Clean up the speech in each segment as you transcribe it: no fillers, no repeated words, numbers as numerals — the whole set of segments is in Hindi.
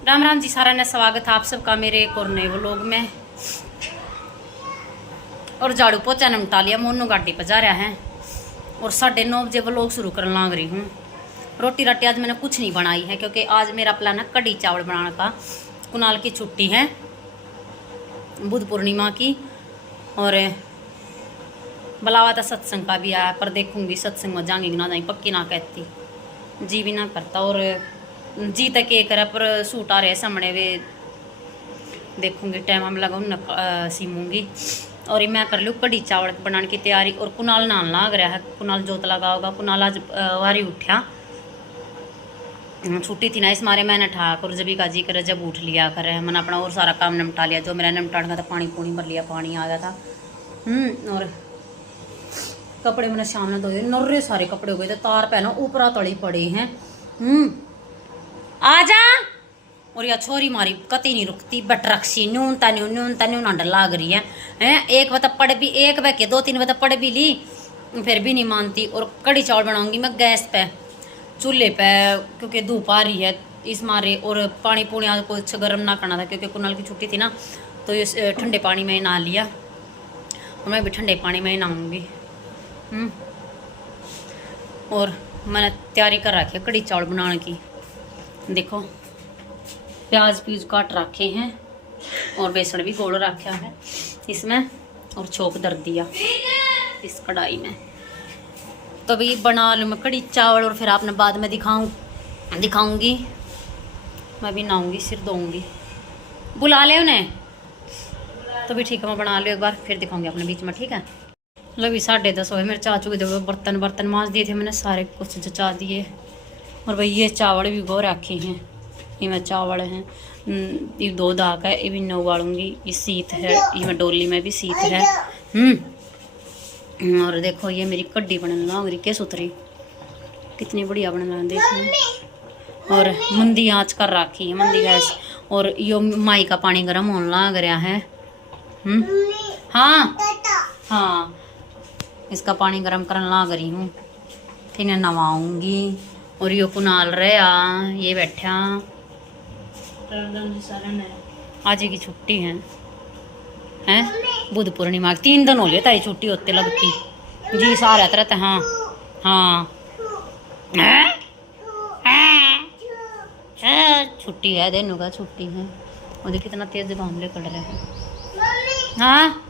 राम राम जी सारा ने स्वागत है आप सबका मेरे एक और नए व्लॉग में। और झाड़ू पोछा निपटा लिया, मोनू गाड़ी पर जा रहा है और 9:30 बजे व्लॉग शुरू करने लग रही हूँ। रोटी राटी आज मैंने कुछ नहीं बनाई है क्योंकि आज मेरा प्लान है कड़ी चावल बनाने का। कुणाल की छुट्टी है बुध पूर्णिमा की और बुलावा था सत्संग का भी आया, पर देखूंगी सत्संग में जाएंगी ना जाएंगी, पक्की ना कहती जी भी ना करता। और जी तक ये करे पर सूट आ रहे सामने वे देखूंगी टाइम हम लगा सीमूंगी। और मैं कर लूँ कड़ी चावल बनाने की तैयारी। और कुणाल नाल लाग रहा है, कुणाल जोत लगा होगा। कुणाल आज वारी उठा, छुट्टी थी ना इस मारे मैंने ठाक और जब का जी करे जब उठ लिया करे। मैंने अपना और सारा काम निपटा लिया जो मेरा निपटाने का था। पानी पूनी भर लिया, पानी आ गया था। और कपड़े मैंने शाम ने धोए, नर्रे सारे कपड़े हो गए थे। तार पहनो ऊपरा तड़ी पड़े हैं। आ जा। और या छोरी मारी कती नहीं रुकती, बट रक्षी नून तन्यू अंडर लाग रही है। एक बता पड़ भी, एक बह के 2-3 बता पड़ भी ली, फिर भी नहीं मानती। और कड़ी चावल बनाऊंगी मैं गैस पे, चूल्हे पे, क्योंकि धूप आ रही है इस मारे। और पानी पूनी आज कुछ गर्म ना करना था क्योंकि कुणाल की छुट्टी थी ना, तो ये ठंडे पानी में नहा लिया और मैं भी ठंडे पानी में ही नहाऊंगी। और मैंने तैयारी कर रखी है कड़ी चावल बनाने की। देखो प्याज प्यूज काट रखे हैं और बेसन भी घोल रखा है इसमें, और छोंक दर दिया इस कढ़ाई में। तो भी बना लूँ मैं कड़ी चावल और फिर आपने बाद में दिखाऊंगी। मैं भी नहाऊंगी, सिर धोऊंगी, बुला ले उन्हें। तो भी ठीक है, मैं बना लूँ एक बार फिर दिखाऊंगी अपने बीच में, ठीक है। लो भी 10:30 हुए, मेरे चाचू के बर्तन मांज दिए थे मैंने, सारे कुछ जचा दिए। और भाई ये चावल भी गो रखे हैं, ये मैं चावल हैं ये 2 दाग है, ये भी मैं उबालूंगी। ये सीत है, ये मैं डोली में भी सीत है। और देखो ये मेरी कड्डी बनने लग रही, कैसे उतरी, कितनी बढ़िया बनने लगी देखो। और मंदी आँच कर रखी है, मंदी गैस। और यो माई का पानी गर्म होने लग रहा है। हाँ हाँ, इसका पानी गर्म करने लग रही हूँ, फिर मैं नवाऊंगी। और यो कुणाल रहा, ये बैठा, आज की छुट्टी है बुध पूर्णिमा 3 दिन हो गए तारी छुट्टी होते लगती जी सारे रहते। हाँ हाँ छुट्टी है, दिन का छुट्टी है। और देखिए कितना तेज मामले कट रहे हैं। हाँ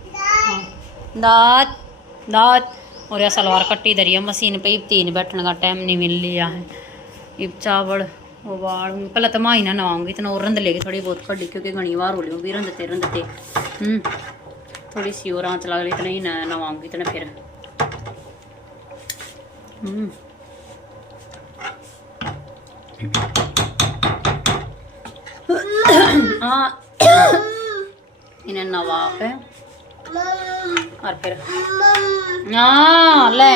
दाँत दाँत। और यह सलवार कट्टी धरी है मशीन पे, 3 बैठने का टाइम नहीं मिल लिया है। ये चावल उबाल पहले तो माँ ही ना नवाऊंगी, इतना और रंध लेगी थोड़ी बहुत कड़ी, क्योंकि घनी बार हो ली रंधते थोड़ी सी और आँच लग रही, इतना ही ना नवाऊंगी इतना फिर। हाँ इन्हें नवा पे और फिर ले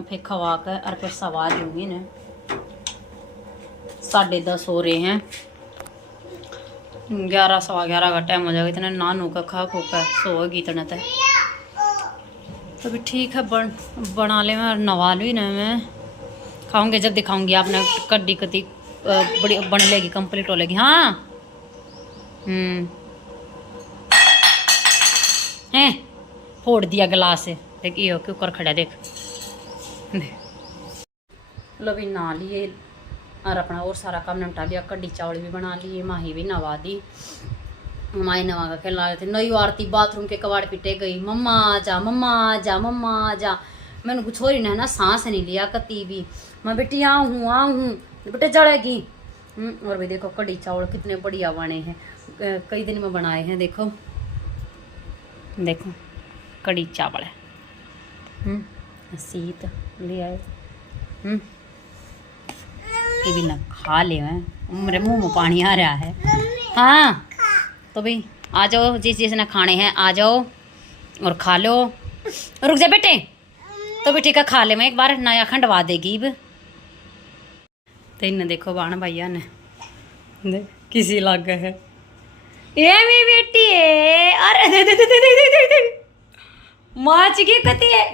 फिर खवा कर और फिर सवा दूंगी ना। 10:30 हो रहे हैं, 11 सवा 11 का टाइम हो जाएगा। इतना नानू का खा खो कर सोएगी इतना तक। तो भी ठीक है, बना ले मैं, नवा लूँ ना मैं, खाऊंगे जब दिखाऊंगी आपने कड्डी कती बड़ी बन लेगी, कंप्लीट हो लेगी। हाँ हैं फोड़ दिया गिलास से, देख ये क्यों कर खड़ा, देख लो भी नहा लिए और अपना और सारा काम निपटा लिया। कड्डी चावल भी बना लिए, माही भी नवा दी। माही नवा का खेल रहे थे। नई आरती बाथरूम के कबाड़ पिटे गई, मम्मा जा मम्मा जा मम्मा जा। मैंने कुछ हो रही ना सांस नहीं लिया कती भी। मैं बेटी आऊँ हूँ बेटे जड़ेगी। और भी देखो कड़ी चावल कितने बढ़िया बने हैं, कई दिन में बनाए हैं। देखो देखो कड़ी चावल है, सीत ले आए। ये भी ना खा ले, मेरे मुंह में पानी आ रहा है। हाँ तो भाई आ जाओ, जिस जिसने खाने हैं आ जाओ और खा लो। रुक जा बेटे, तो भी ठीक है खा ले, मैं एक बार नया खंडवा देगी। तो इन्हें देखो बाण भैया ने किसी लग है, ये मेरी बेटी है। अरे दे दे दे दे दे दे दे माच की कती है।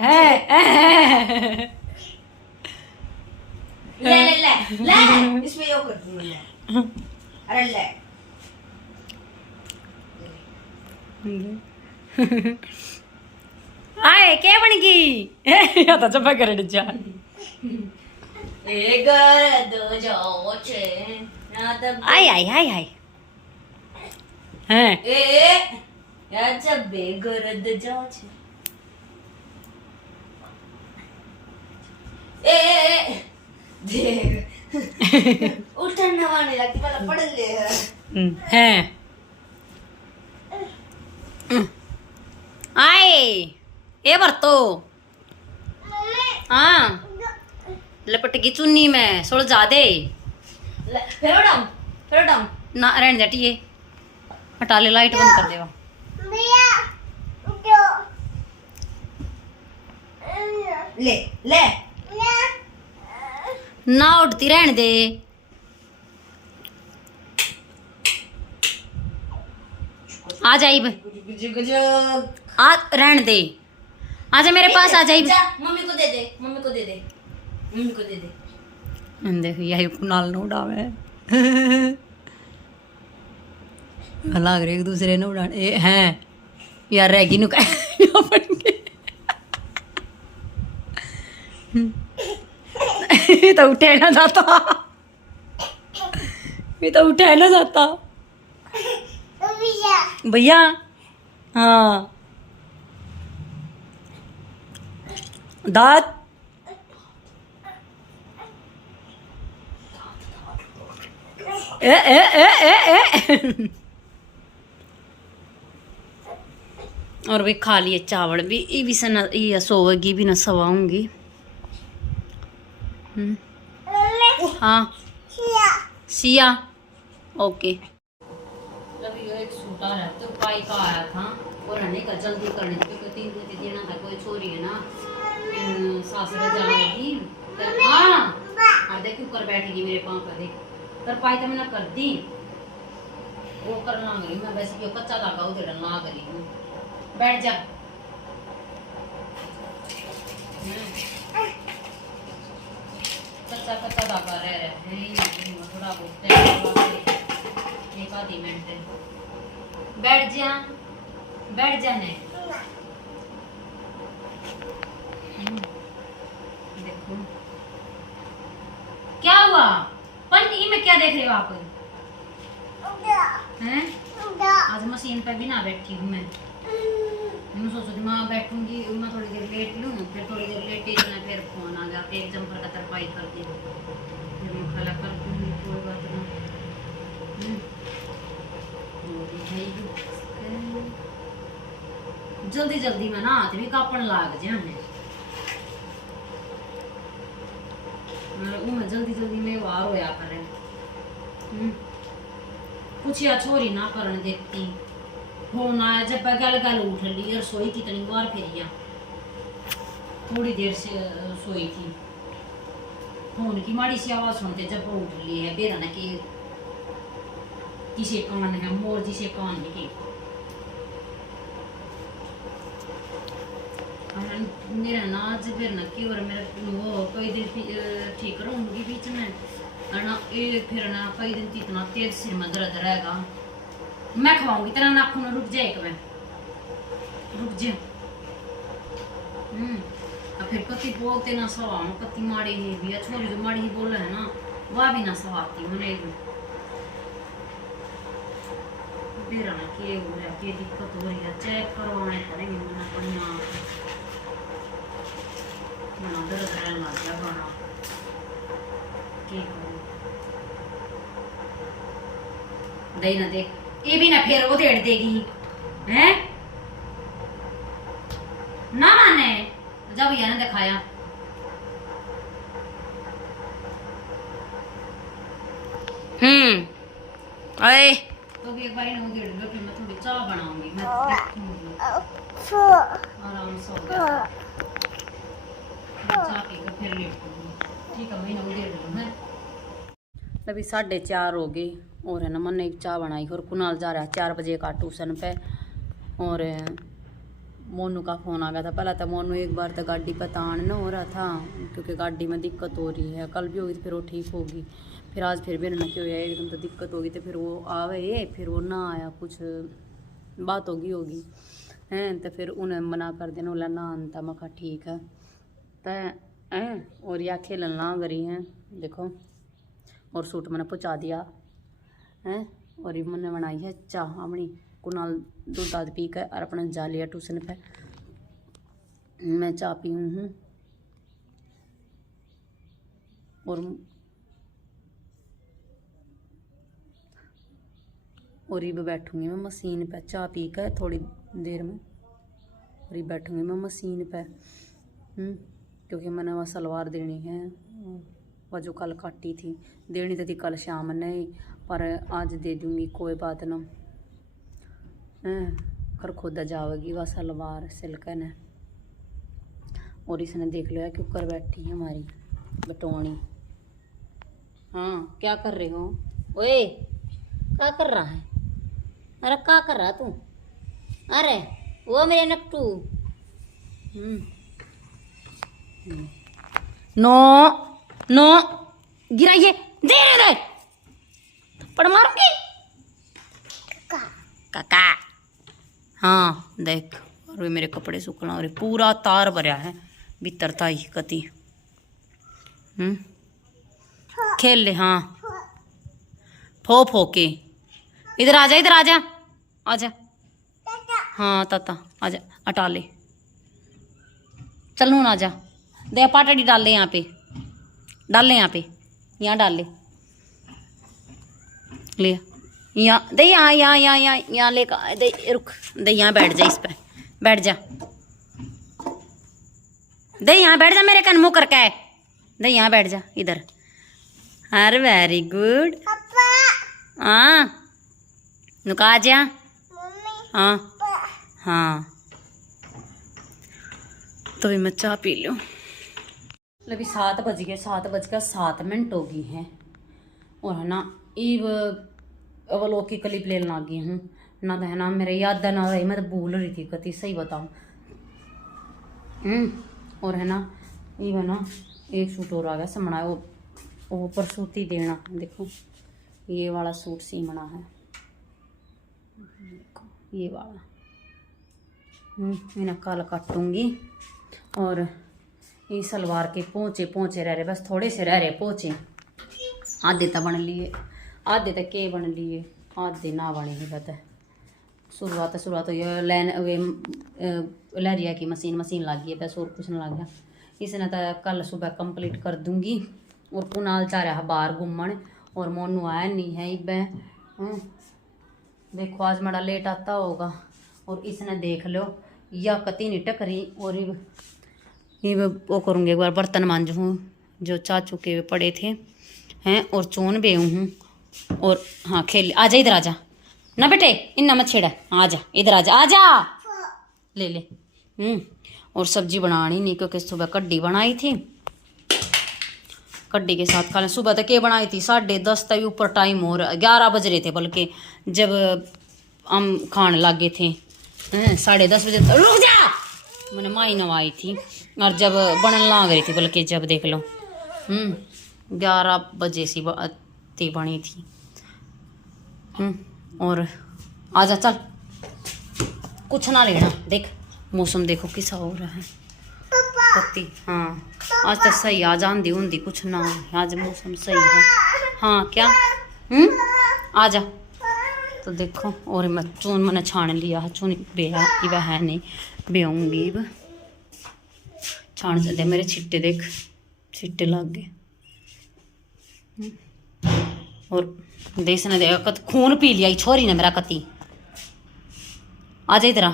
ले ले ले ले इसमें यो कर दूंगा। अरे ले आए क्या बन गई या तो चप्पा कर जा एक दो जाओ छे ना तब आई आई आई आई हैं ए या जब बेगरद जाओ छे ए देख उठन नवाने लगती पहले पढ़ ले हैं आए ये बरतो हाँ लपट की चुन्नी में सोल जा दे फिर डाउन ना रहने जाटी ये हटा ले लाइट बंद कर देवा ले ले ना उठती रहने दे आ जाइब आ रहने दे आजा मेरे पास आ जाइब मम्मी को दे दे मम्मी को दे दे मम्मी को दे दे देख यही कुनाल न उड़ावे लाग रहे एक दूसरे ने उड़ाने हैं यार रैगी नु तो उठे ना जाता ये तो उठे ना जाता भैया हाँ दांत ए और भी खा लिए चावल भी ये भी से न ये सोवेगी भी न सवाऊंगी हाँ सिया ओके अभी एक सूट आ रहा तो पाई का आया था और रहने का जल्दी करने क्योंकि 3 बजे देना था कोई छोरी है ना सासरे जाएगी हाँ और देख कर बैठेगी मेरे पाँव पर देख तर पाई तो मैंने कर दी वो करना गई मैं वैसे क्यों कच्चा धागा उधर ना करी हूँ बैठ जा कच्चा कच्चा धागा रह रहा है थोड़ा बहुत एक आधी मिनट बैठ जा ने देखो क्या हुआ पंटी में क्या देख रहे हो आप हैं आज मशीन पे भी ना बैठी हूँ मैं सोच रही मैं बैठूंगी मैं थोड़ी देर लेट लूँ फिर थोड़ी देर लेटी मैं फिर फोन आ गया फिर एक जम्पर का तरपाई कर दी फिर मैं खाला कर दूंगी कोई बात नहीं जल्दी जल्दी में ना हाथ भी कापण लाग जाने मैं जल्दी जल्दी में वार होया करे कुछ या छोरी ना करने देती होना है जब गल गल उठ ली रसोई कितनी बार फिरिया थोड़ी देर से सोई थी फोन की माड़ी सी आवाज सुनते जब वो उठ ली है बेरा ना कि किसे कान है मोर जिसे कान है कि मेरा नाच फिर ना कि और मेरा वो कई दिन ठीक रहूंगी बीच में ना ये फिर ना कई दिन इतना तेज सिर में दर्द रहेगा मैं खवाऊंगी तेरा नाखून रुक जाए एक बार रुक जा फिर कति बोलते ना सवा कति माड़ी ही भी छोरी जो माड़ी ही बोल है ना वह भी ना सवाती मैंने मेरा ना के हो रहा के दिक्कत हो रही है चेक करवाने पड़ेंगे मैंने बढ़िया ना दर्द रहने लग गया बड़ा के करूं दे ना देख ये भी ना फिर वो देड़ देगी हैं ना माने जब भैया ने दिखाया अरे तो भी एक बार ना वो देड़ दो फिर मैं थोड़ी चाय बनाऊंगी मैं आराम से हो गया चाय पीकर फिर लेटूंगी ठीक है मैं ना वो देड़ दूँ है अभी 4:30 हो गए और है ना मैंने एक चाय बनाई और कुनाल जा रहा है 4 बजे का ट्यूशन पे और मोनू का फ़ोन आ गया था पहला तो मोनू एक बार तो गाड़ी पर तान न हो रहा था क्योंकि गाड़ी में दिक्कत हो रही है कल भी होगी फिर वो ठीक होगी फिर आज फिर भी ना क्यों है एकदम तो दिक्कत होगी, तो फिर वो आवे, फिर वो ना आया, कुछ बात होगी हैं, तो फिर उन्हें मना कर देना, बोला ना आनता। मैं कहा ठीक है तो और या खेलन ना करी हैं देखो। और सूट मैंने पहुँचा दिया हैं, और ये मैंने बनाई है चाह अपनी। कुनाल दूध दाद पी कर और अपना जा लिया ट्यूशन पे, मैं चाह पी हूँ। और ये बैठूंगी मैं मशीन पे चाह पी कर थोड़ी देर में, और ये बैठूंगी मैं मशीन पे क्योंकि मैंने वह सलवार देनी है, वह जो कल काटी थी। देनी तो थी कल शाम नहीं, पर आज दे दूंगी, कोई बात ना। खर खुद जावेगी वह सलवार सिल्कन है। और इसने देख लिया कि ऊपर बैठी है हमारी बटोनी। हाँ क्या कर रहे हो? ओए क्या कर रहा है? अरे क्या कर रहा तू? अरे वो मेरे नट्टू। नो नो गिराइए, दे दे थप्पड़ मारूंगी काका। हाँ देख, और वे मेरे कपड़े सूखना, और पूरा तार भरया है भीतर ताई कति। खेल ले। हाँ फो फो के इधर आजा, इधर आजा, आजा। हाँ ताता आजा, हटा ले, चल नून आजा। दे पाटड़ी डाल ले यहाँ पे, डाल ले यहाँ पे, यहाँ डाल ले, ले यहाँ दे, यहाँ यहाँ यहाँ यहाँ यहाँ ले दे, रुक दे, यहाँ बैठ जा, इस पे बैठ जा, दे यहाँ बैठ जा, मेरे कन मुँह करके है, दे यहाँ बैठ जा इधर। अरे वेरी गुड। हाँ नुका जा। हाँ हाँ तो भी मैं चाह पी लूँ। अभी 7 बज गए, 7:07 हो गई हैं, और है ना ईव अवलोक की क्लिप लेने लगी हूँ ना, तो है ना मेरे याद ना रही, मैं तो भूल रही थी कति, सही बताऊँ। और है ना ईव है ना एक सूट और आ गया समना, वो परसूती देना। देखो ये वाला सूट सीमना है, देखो ये वाला। इन्हें कल काटूंगी। और ये सलवार के पोंचे रह रहे, बस थोड़े से रह रहे पोंचे। आधे तो बन लिए, आधे तक के बन लिए, आधे ना बने ही पता। शुरुआत ये लहरिया की मशीन लग गई है, बस और कुछ ना लग गया। इसने तो कल सुबह कंप्लीट कर दूंगी। और कुनाल चाह रहा है बाहर घूमन, और मोनू आया नहीं है इब। देखो आज बड़ा लेट आता होगा, और इसने देख लो या कति नहीं टकरी। और ये वो करूँगी, एक बार बर्तन मांजूँ जो चाचू के पड़े थे हैं, और चोन बे हूँ। और हाँ खेल, आजा इधर आजा ना बेटे, इन्ना मत छेड़ा, आजा इधर आजा, आजा ले ले। और सब्जी बनानी नहीं क्योंकि सुबह कड्डी बनाई थी, कड्डी के साथ खा। सुबह तक ये बनाई थी 10:30 तक, ऊपर टाइम और 11 बज रहे थे, बल्कि जब हम खाने लगे थे 10:30 बजे। रुक जा, मैंने माई नवाई थी, और जब बनन लाग रही थी, बल्कि जब देख लो 11 बजे सी बनी थी। और आजा चल, कुछ ना लेना। देख मौसम देखो किसा हो रहा है पत्ती। हाँ आज तो सही, आज आंधी ऊंधी कुछ ना, आज मौसम सही है। हाँ क्या आजा। तो देखो, और मैं चून मैंने छान लिया है, चून बेहा वह है नहीं, बेहूँगी छान से। मेरे छिट्टे देख, छिट्टे लग गए। और देश ने देखा कत खून पी लिया छोरी ने मेरा कति। आजा इधर,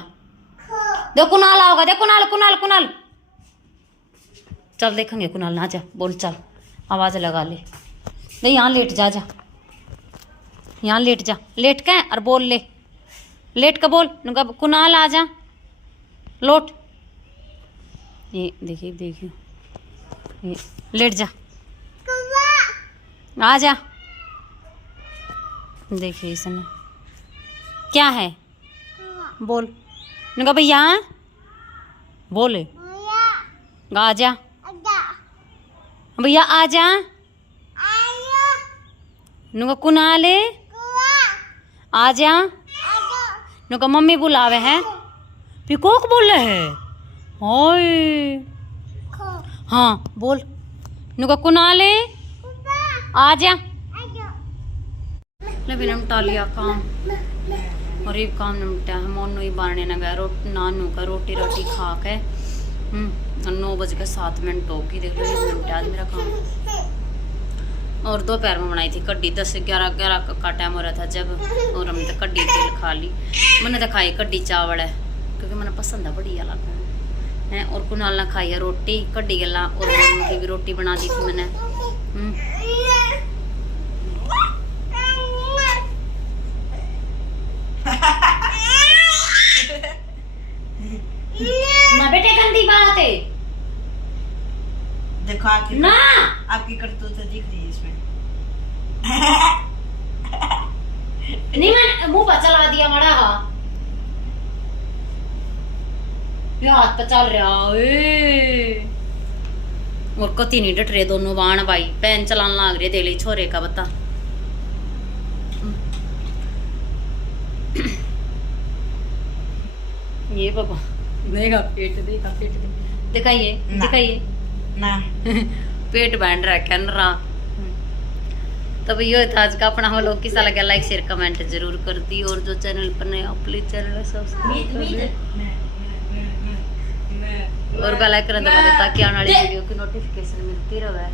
देखो कुनाल आओगा, देखो कुनाल चल देखेंगे कुनाल ना। जा बोल, चल आवाज लगा ले। नहीं यहाँ लेट जा, जा यहाँ लेट जा, लेट के और बोल ले, लेट का बोल कुनाल आ जा, लोट। ये देखिए ये लेट जा, आ जा। देखिए इसने क्या है, बोल नुका भैया, बोले आ जा भैया, आ जा नुका कुनाले आ जा। नुका मम्मी बुलावे है। पिकॉक बोले है। हाय हाँ बोल। नुका कुनाले आ जा। लेकिन हम टालिया काम और ये काम निपटा है। मोनू ही बारने न गया नानू का रोटी रोटी खा के 9:07 होगी। देख लो ये निपटा आज मेरा काम। और दोपहर में बनाई थी कड्डी 10-11 का टाइम हो रहा था जब, और हमने तो कड्डी तेल खा ली। मैंने तो खाई कड्डी चावल है क्योंकि मैंने पसंद है बढ़िया लगा है। और कुनाल ने खाई है रोटी कड्डी गला, और मोनू की भी रोटी बना दी थी मैंने। ना बेटे गंदी बात है। देखो आपकी ना आपकी करतूत दिख रही है इसमें। नहीं मैं मुंह पर चला दिया मड़ा हा। ये हाथ पर चल रहा है। और कति नहीं डट रहे दोनों बाण भाई। पैन चलान लाग रहे देली छोरे का बता। ये बाबा देगा पेट दिखाइए दिखाइए ना पेट बैंड रखा नरा। तो ये था आज का अपना व्लॉग। कैसा लगा लाइक शेयर कमेंट जरूर कर दी। और जो चैनल पर नए हो प्लीज चैनल सब्सक्राइब कर दे और बेल आइकन दबा दे ताकि आने वाली वीडियो की नोटिफिकेशन मिलती रहे।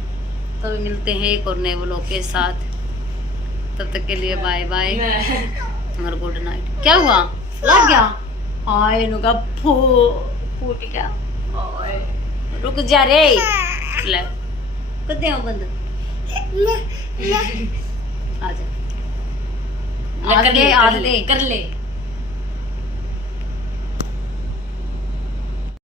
तो भी मिलते हैं एक और नए व्लॉग के साथ। तब तक के लिए बाय बाय और गुड नाइट। क्या हुआ लग गया? आए नुका फूट गया। ओए रुक जा रे। ले कदे हो बंद आ जा। कर ले